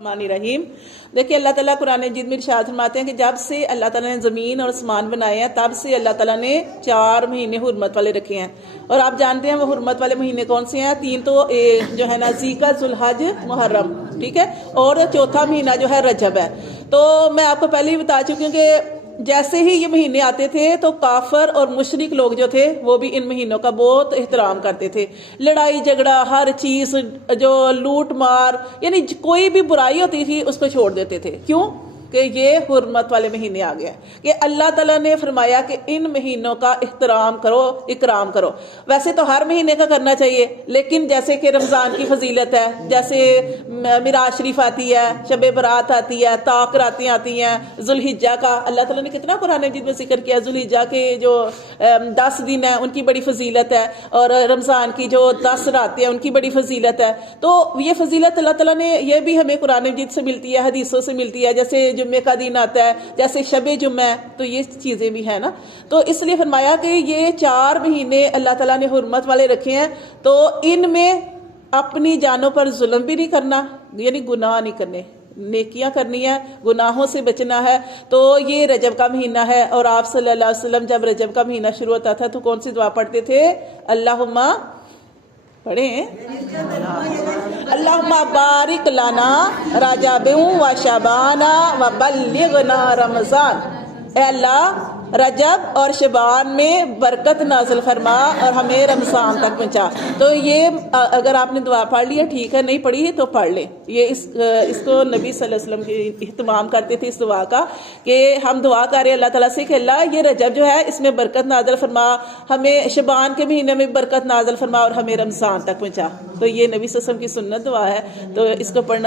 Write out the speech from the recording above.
الرحمن الرحیم۔ دیکھیں اللہ تعالیٰ قرآن مجید میں ارشاد فرماتے ہیں کہ جب سے اللہ تعالیٰ نے زمین اور آسمان بنائے ہیں تب سے اللہ تعالیٰ نے 4 مہینے حرمت والے رکھے ہیں، اور آپ جانتے ہیں وہ حرمت والے مہینے کون سے ہیں؟ 3 تو جو ہے نا ذوالقعدہ، ذوالحج، محرم، ٹھیک ہے، اور چوتھا مہینہ جو ہے رجب ہے۔ تو میں آپ کو پہلے ہی بتا چکی ہوں کہ جیسے ہی یہ مہینے آتے تھے تو کافر اور مشرک لوگ جو تھے وہ بھی ان مہینوں کا بہت احترام کرتے تھے، لڑائی جھگڑا ہر چیز جو لوٹ مار یعنی کوئی بھی برائی ہوتی تھی اس کو چھوڑ دیتے تھے۔ کیوں کہ یہ حرمت والے مہینے آ گئے کہ اللہ تعالیٰ نے فرمایا کہ ان مہینوں کا احترام کرو، اکرام کرو۔ ویسے تو ہر مہینے کا کرنا چاہیے، لیکن جیسے کہ رمضان کی فضیلت ہے، جیسے معراج شریف آتی ہے، شب برات آتی ہے، طاق راتیں آتی ہیں، ذوالحجہ کا اللہ تعالیٰ نے کتنا قرآن مجید میں ذکر کیا، ذوالحجہ کے جو 10 دن ہیں ان کی بڑی فضیلت ہے، اور رمضان کی جو 10 راتیں ہیں ان کی بڑی فضیلت ہے۔ تو یہ فضیلت اللہ تعالیٰ نے یہ بھی ہمیں قرآن مجید سے ملتی ہے، حدیثوں سے ملتی ہے، جیسے جمعے کا دن آتا ہے، جیسے شب جمعہ ہے، تو یہ چیزیں بھی ہیں نا۔ تو اس لیے فرمایا کہ یہ 4 مہینے اللہ تعالیٰ نے حرمت والے رکھے ہیں، تو ان میں اپنی جانوں پر ظلم بھی نہیں کرنا، یعنی گناہ نہیں کرنے، نیکیاں کرنی ہے، گناہوں سے بچنا ہے۔ تو یہ رجب کا مہینہ ہے، اور آپ صلی اللہ علیہ وسلم جب رجب کا مہینہ شروع ہوتا تھا تو کون سی دعا پڑھتے تھے؟ اللہم پڑھیں، اللہم بارک لنا رجب و شعبان و بلغنا رمضان۔ اے اللہ رجب اور شعبان میں برکت نازل فرما اور ہمیں رمضان تک پہنچا۔ تو یہ اگر آپ نے دعا پڑھ لی ہے ٹھیک ہے، نہیں پڑھی تو پڑھ لیں۔ یہ اس کو نبی صلی اللہ علیہ وسلم کی اہتمام کرتے تھے اس دعا کا، کہ ہم دعا کریں اللہ تعالیٰ سے کہ اللہ یہ رجب جو ہے اس میں برکت نازل فرما، ہمیں شعبان کے مہینے میں برکت نازل فرما اور ہمیں رمضان تک پہنچا۔ تو یہ نبی صلی اللہ علیہ وسلم کی سنت دعا ہے، تو اس کو پڑھنا